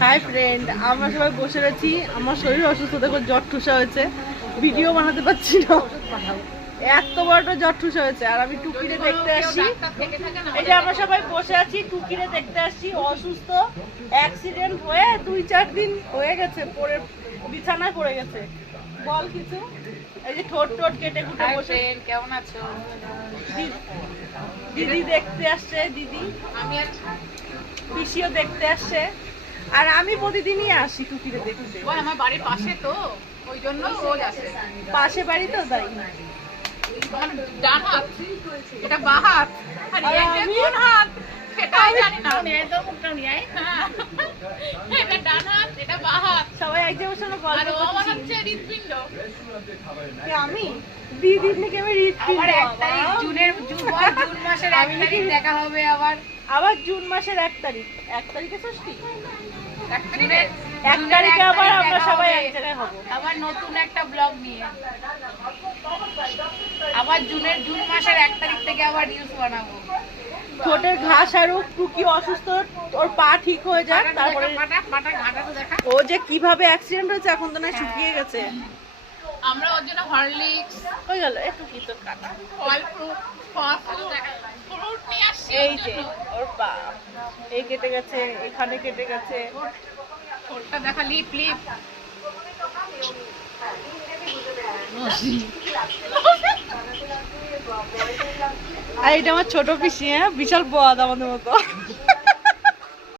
Hi friend, আমরা সবাই বসে আছি। আমার শরীর অসুস্থ, দেখো জ্বর ঠুসা হয়েছে, ভিডিও বানাতে পারছি না, এত বড় জ্বর ঠুসা হয়েছে। আর আমি টুকিরে দেখতে আসছি, এই যে আমরা সবাই বসে আছি, টুকিরে দেখতে আসছি। অসুস্থ, অ্যাক্সিডেন্ট হয়ে 2-4 দিন হয়ে গেছে, পরে বিছানায় পড়ে গেছে। বল কিছু। এই যে ঠোঁট ঠোঁট কেটে কুটে বসে। কেমন আছো? দিদি দেখতে আসছে, দিদি আমি আর পিসিও দেখতে আসছে। আর আমি প্রতিদিনই আসি টুকিরে দেখতে। ওই আমার বাড়ির পাশে তো, ওই জন্য রোজ আসে। পাশে বাড়ি তো, তাই। আমার ডান হাত, এটা বাঁ হাত, আর আর এই যে আমি? কোন হাত সেটাই জানি না। তো মুখটা নিয়ে আয়। এটা ডান হাত, এটা বাঁ হাত, সবাই এক জায়গায় বসে আর গল্প ও আমার করছি। হচ্ছে হৃৎপিণ্ড। কে আমি? দিদির নাকি আমি হৃৎপিণ্ড। আমার 1 তারিখ জুন মাসের 1 তারিখ দেখা হবে আবার। আবার জুন মাসের 1 তারিখ। 1 তারিখে ষষ্ঠী। 1 তারিখে 1 তারিখে আবার আমরা সবাই এক জায়গায় হব। আবার নতুন একটা ব্লগ নিয়ে। আবার জুন মাসের 1 তারিখ থেকে আবার রিলস বানাবো। ঠোঁটের ঘাস আর টুকি অসুস্থ, ওর পা ঠিক হয়ে যাক, তারপরে পাটা ঘাটা তো দেখা। ও যে কিভাবে অ্যাক্সিডেন্ট হয়েছে এখন তো না শুকিয়ে গেছে। আমরা ওর জন্য হরলিক্স, হয়ে গেল একটু কি তোর কাটা। ফল ফ্রুট নিয়ে আসছি। এই যে ওর পা এই কেটে গেছে, এখানে কেটে গেছে। ঠোঁটটা দেখা, লিপ লিপ। আর এটা আমার ছোট পিসি, হ্যাঁ, বিশাল বদ আমাদের মতো।